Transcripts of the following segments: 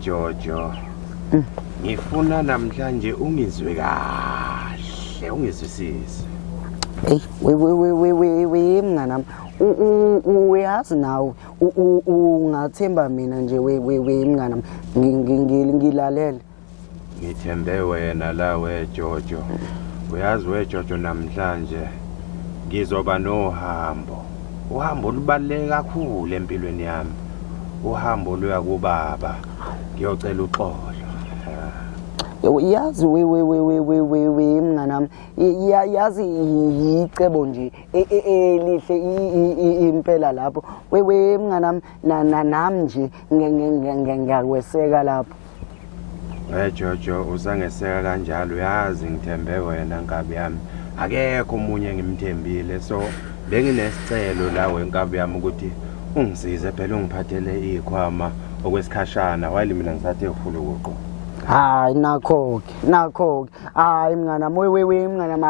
Jojo. Ngifuna namhlanje ungizwe kahle, ungizwisise. we mnganami. Uyazi nawe ungathemba mina nje we mnganami. Ngilalele. Ngithembe wena la Jojo. Uyazi Jojo namhlanje ngizoba nohambo. Uhambo lubaleke kakhulu empilweni yami. Uhambo luya kubaba. Ngiyocela uxolo. Yazi we mnganami. Yazi yicebo nje elihle impela lapho. We mnganami nami nje ngiyakweseka lapho. Jojo usangeseka kanjalo yazi ngithembe wena nkabi yami. Akekho umunye ngimthembile so benginesicelo la wenkabi yami ukuthi ungisize phela ungiphathele ikhwama okwesikhashana while mina ngisathe ufuna ukuqo. Hayi nakho. Hayi mnganami we mnganami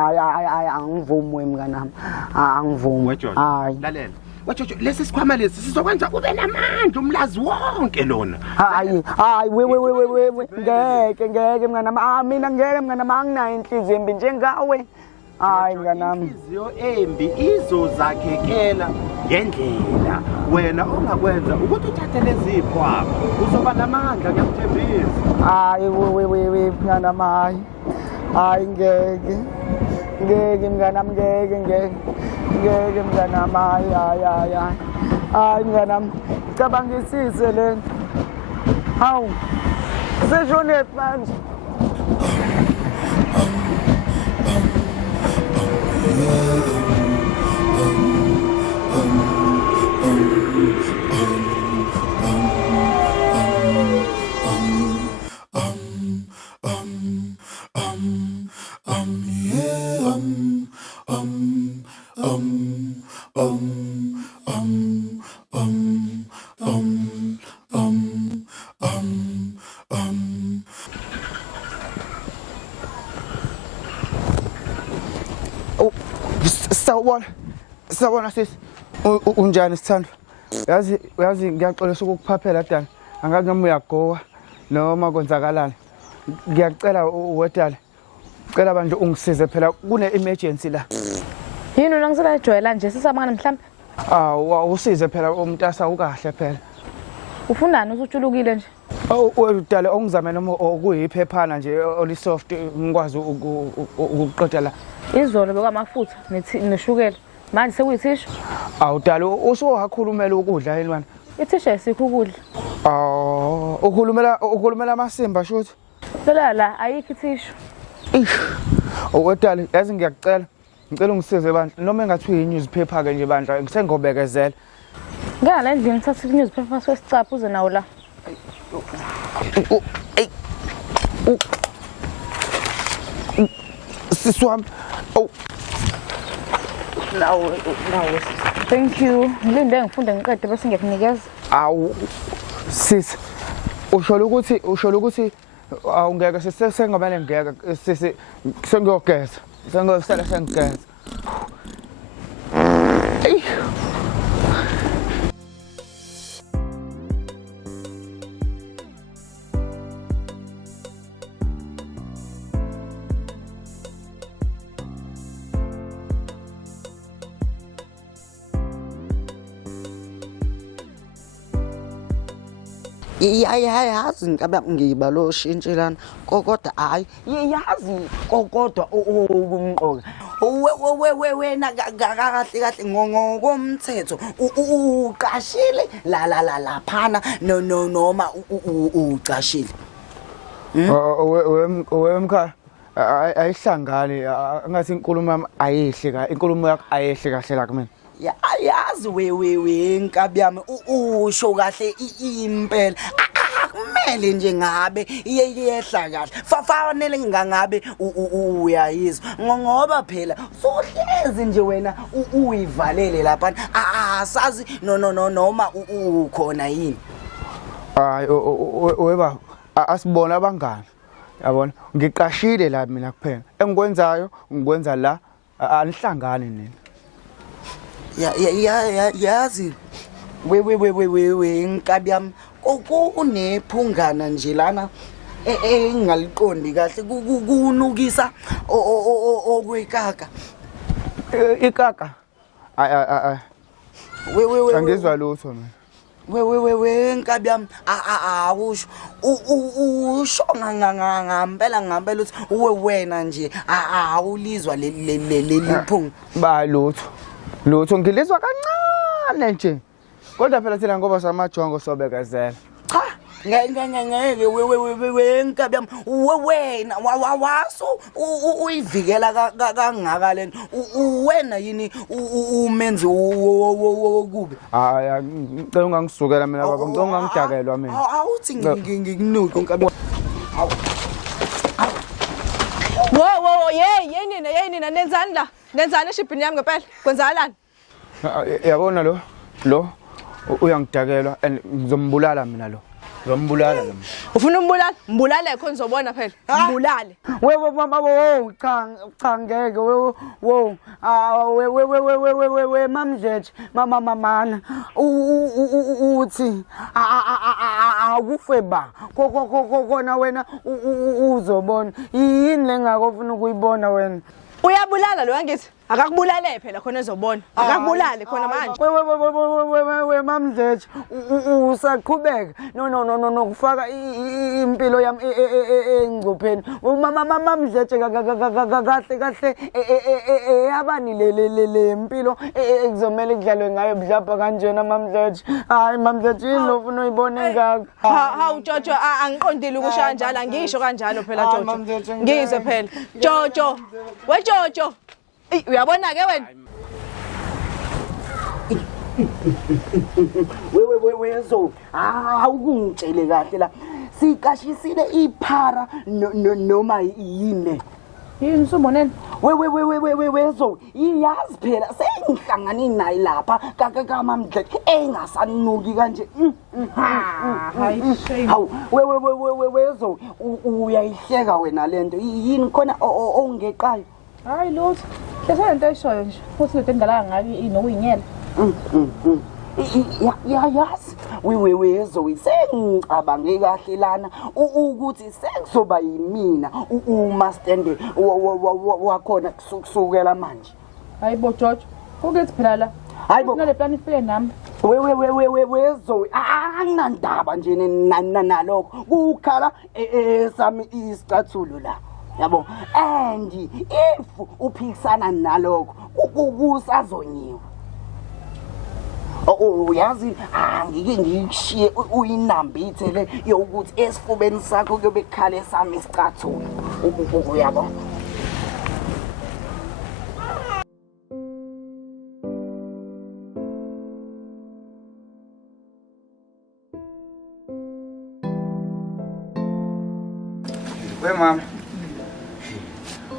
angivumi mnganami. Angivumi. Hayi. Lalela. Jojo lesi sikhwama lesi sizokwenza ube namandla umlazi wonke lona. Hayi we ngeke mnganami. Mina ngeke mnganami anginayo inhliziyo embi njengawe. Hayi mnganami. Inhliziyo embi izozakhekela ngendlela. Wena ongakwenza ukuthi uthathe lezi zikhwama uzoba namandla ngiyakuthembisa. Hayi we mnganami. Hayi ngeke mnganami ngeke mnganami. Hayi mnganami. Cabangisise le. Hawu. Seshone manje. Sawubona sisi. Unjani sithando? Yazi ngiyaxolisa ukukuphaphela dala. Angazi noma uyagowa noma konzakalana. Ngiyacela wedala. Cela bandle ungisize phela kune emergency la. Yini unangisela ejoyela nje sisamangana mhlambe? Usize phela umntasa ukahle phela. Ufundani usutshulukile nje? Udala ongizame noma okuyiphephana nje olisoft ngikwazi ukuqeda la. Izolo bekwamafutha neshukela. Manje sekuyithisha? Udala usuwakhulumela ukudla yini wena? Ithisha isikho ukudla. Ukhulumela amasimba shothi. Phela la ayikho ithisha. Wedala yazi ngiyacela. Ngicela ungisize bandla noma engathi uyinewspaper ke nje bandla ngisengobekezela. Ngala endlini ngithatha i-newspaper sesicapha uze nawo la. Siswami. Nawo. Thank you. Ngilinde ngifunde ngiqede bese ngiyakunikeza. Sis. Usho ukuthi awungeke sesengabane ngeke sisi sengiyogeza. Sengigeza. Yazi ngiyibalo shintshelana kodwa hayi yazi kodwa ukumqoka wena kahle ngokomthetho uqashile laphana noma uqashile wemkhaya ayihlangani ngathi inkulumo yami ayihle kahle inkulumo yakho ayihle kahle la kumina yazi we inkabi yami usho kahle impela kumele nje ngabe iyehla kahle fanele ngangabe uyayizwa ngoba phela sohlezi nje wena uyivalele lapha asazi noma ukhona yini hayi weba asibona abangani yabona ngiqashile la mina kuphela engikwenzayo ngikwenza la anihlangani nini yazi we inkabi yami kunephungana nje lana engaliqondi kahle kunukisa okwekaka. Ikaka. Ay. We Angizwa lutho mina. we inkabi yami awusho usho ngempela ukuthi wena nje awulizwa leli phunga. Ba lutho ngilizwa kancane nje. Kodwa phela thina ngoba samajongo sobekezela. Cha ngeke we inkabi yami wena waso uyivikela kangaka lento wena yini umenzi wokubi. Hayi ngicela ungangisukela mina baba ngicela ungangidakelwa mina. Awuthi ngikunuke inkabi. Wo yeyinina nenzani la? Nenzani eshibhini yami ngempela? Kwenzakalani? Yabona lo uyangidakelwa and ngizombulala mina lo. Ngizombulala lo. Ufuna umbulala? Mbulale khona uzobona phela. Mbulale. We mama wo cha ngeke we mamjeje mamana uthi akufe ba kona wena uzobona yini lengakofuna ukuyibona wena. Uyabulala lo yangithi akakubulale phela khona ezobona akakubulale khona manje. We mamjeje usaqhubeka no kufaka impilo yami engcupheni mamjeje kahle yabani le impilo ekuzomela kudlalwe ngayo mhlapa kanjena mamjeje. Hayi mamjeje yini ufuna uyibone ngaka. Hawu Jojo angiqondile ukusho kanjalo angisho kanjalo phela Jojo. Ngizwe phela Jojo. We Jojo. Uyabona ke wena? We so awukungitshele kahle la siqashisile iphara noma yini. Yini usuboneni? We so iyazi phela sengihlangane naye lapha kaMamdle engasanuki kanje. Hayi shame. Hawu we so uyayihleka wena lento yini khona ongeqayo. Hayi lutho. Hlesa into eshoyo nje. Futhi into endala ngayo inokuyinyela. Yes we so sengicabange kahle lana ukuthi sekuzoba yimina uma stand wakhona kusukela manje. Hayibo George. Ukuthi phela la. Hayibo nale plan ifike nami. We so anginandaba nje nalokho ukhala esami isicathulo la. Yabo and if uphikisana nalokho kusazonyiwe. Uyazi ngike ngikushiye uyinambithe le yokuthi esifubeni sakho kuyobe kukhale sami isicathulo. Uyabo We mama.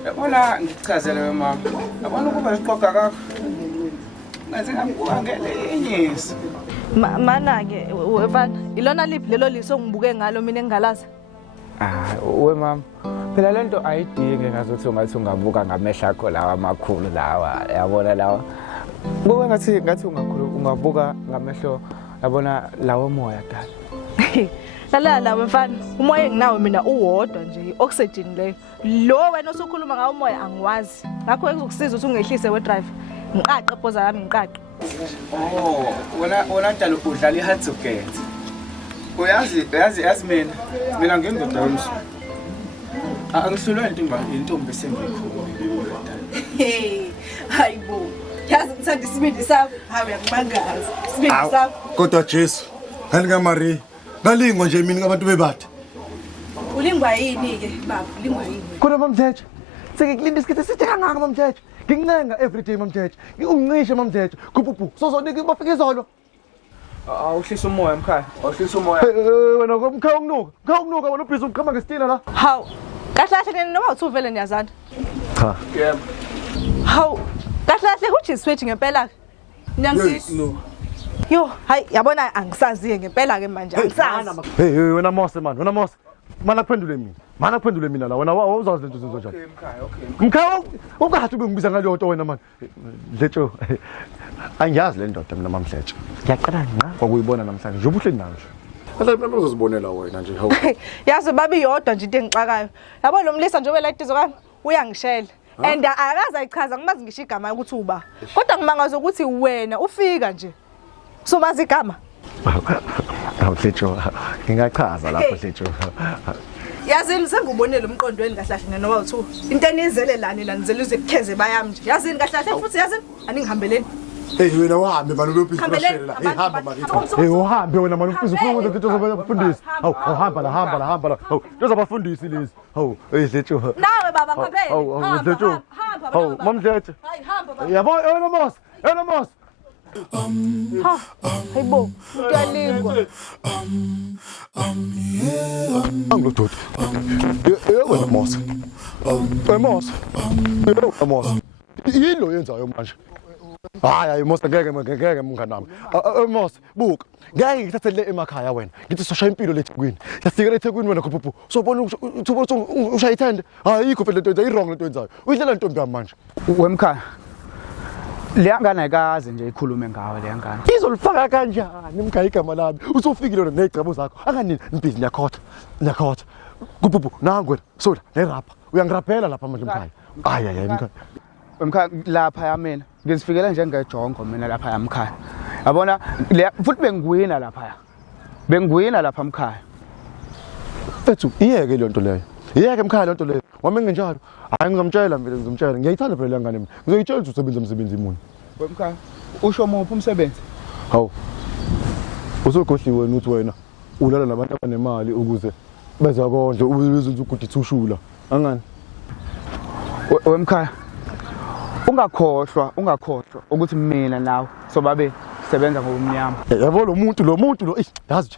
Yabona ngikuchazele we mama. Yabona ukuba siqoqa kakho. Ngaze ngikuangelenyisi. Mana ke wefana ilona liphi lelo liso ngibuke ngalo mina engalazi. We mama. Phela lento ayidingi ngazothi ungathi ungabuka ngamehla akho lawa amakhulu lawa. Yabona lawa. Ngoba ngathi ungabuka ngamehlo yabona lawo moya dala. La wefana umoya enginawo mina uwodwa nje oxygen leyo. Lo wena osukhuluma ngawo umoya angiwazi. Ngakho ekuzokusiza ukuthi ungehlise we drive. Ngiqaqe phoza yami ngiqaqe. Wona njalo udlala ihard to get. Uyazi mina ngingoda wemsu. Angihlulwe intombi esengikhulu. Hey, hayibo. Yazi ngithanda isibindi sakho, hawe yakubangaza. Isibindi sakho. Kodwa Jesu, hanika Maria. Ngalingwa nje mina ngabantu bebathe. Ulingwa yini ke baba? Ulingwa yini? Kodwa mamjeje. Sengikulinda isikhathi eside kangaka mamjeje. Ngincenga every day mamjeje. Ungicishe mamjeje. Gupupu. Sozonika bafike izolo. Awuhlisa umoya mkhaya. Awuhlisa umoya. Wena ngomkhaya ukunuka wena ubhizi uqhama ngestina la. Hawu. Kahle noma uthi uvele niyazana. Cha. Yebo. Hawu. Kahle kuthi switch ngempela ke. Niyangizwa. No. Yo, hayi yabona angisaziye ngempela ke manje angisazi. Hey wena Mose man, wena Mose. Mana kuphendule mina la wena awuzazi lento zenzo njani. Okay mkhaya. Mkhaya ungathi ube ngibiza ngaleyo nto wena man. Letho. angiyazi le ndoda mina mamhleje ngiyaqala nqa kwakuyibona namhlanje nje ubuhle nanje mhlawumbe uzozibonela wena nje hawu Yazi babi yodwa nje into engixakayo. Yabo lo mlisa njengoba layitizo kwami uyangishela. And akaze ayichaza ngimazi ngisho igama ukuthi uba. Kodwa ngimangaza ukuthi wena ufika nje. Somazi igama. awuhlejo ngingachaza lapho hlejo Yazini sengubonile umqondweni kahlahle noma uthu. Into enizele lani la nizele uzekheze bayami nje. Yazini kahlahle futhi yazini aningihambeleni. hey wena wahambe bani uyobhizi la hey hamba bakithi hey uhambe wena manje ufisa ufuna ukuthi into zobafundisi hawu hamba la hawu uzobafundisi lezi hawu hey hlejo Nawe baba ngihambele. hawu hlejo hawu mamhleje Hayi hamba yabo yena mos Hayibo, uyalingwa. Anglododa. Wena Mos. Mos. Mos. Yilo yenzayo manje. Hayi Mos ngeke mngani nami. Mos buka. Ngeke ngithathele emakhaya wena. Ngithi soshaya impilo leThekwini. Yafika leThekwini wena khuphu. Sobona ushaya ithende. Ayikho phela lento i-wrong lento yenzayo. Uyidlela intombi yami manje. Wemkhaya. Leyangane ayikaze nje ikhulume ngawe leyangane. Izolifaka kanjani mkhaya igama lami? Usofikile wena nezicebo zakho. Anganini impisi nyakhotha. Kupuphu nangu wena. Sola nerapha. Uyangiraphela lapha manje mkhaya. Hayi mkhaya. Wemkhaya lapha yamina. Ngizifikele nje ngejongo mina lapha yamkhaya. Yabona futhi bengiwina lapha. Bengiwina lapha mkhaya. Ethu iyeke le nto leyo. Iyeke mkhaya le nto leyo. Wami nginjalo. Hayi ngizomtshela mina ngizomtshela. Ngiyayithanda phela lengane mina. Ngizoyitshela ukuthi usebenza umsebenzi imuni. Wemkhaya usho muphi umsebenzi? Hawu. Usogohliwe wena uthi wena ulala nabantu abanemali ukuze bezakondle ubezenza ukuthi ushula. Angani? Wemkhaya ungakhohlwa ukuthi mina nawe sobabe sebenza ngokumnyama. Yabo lo muntu lo yazi nje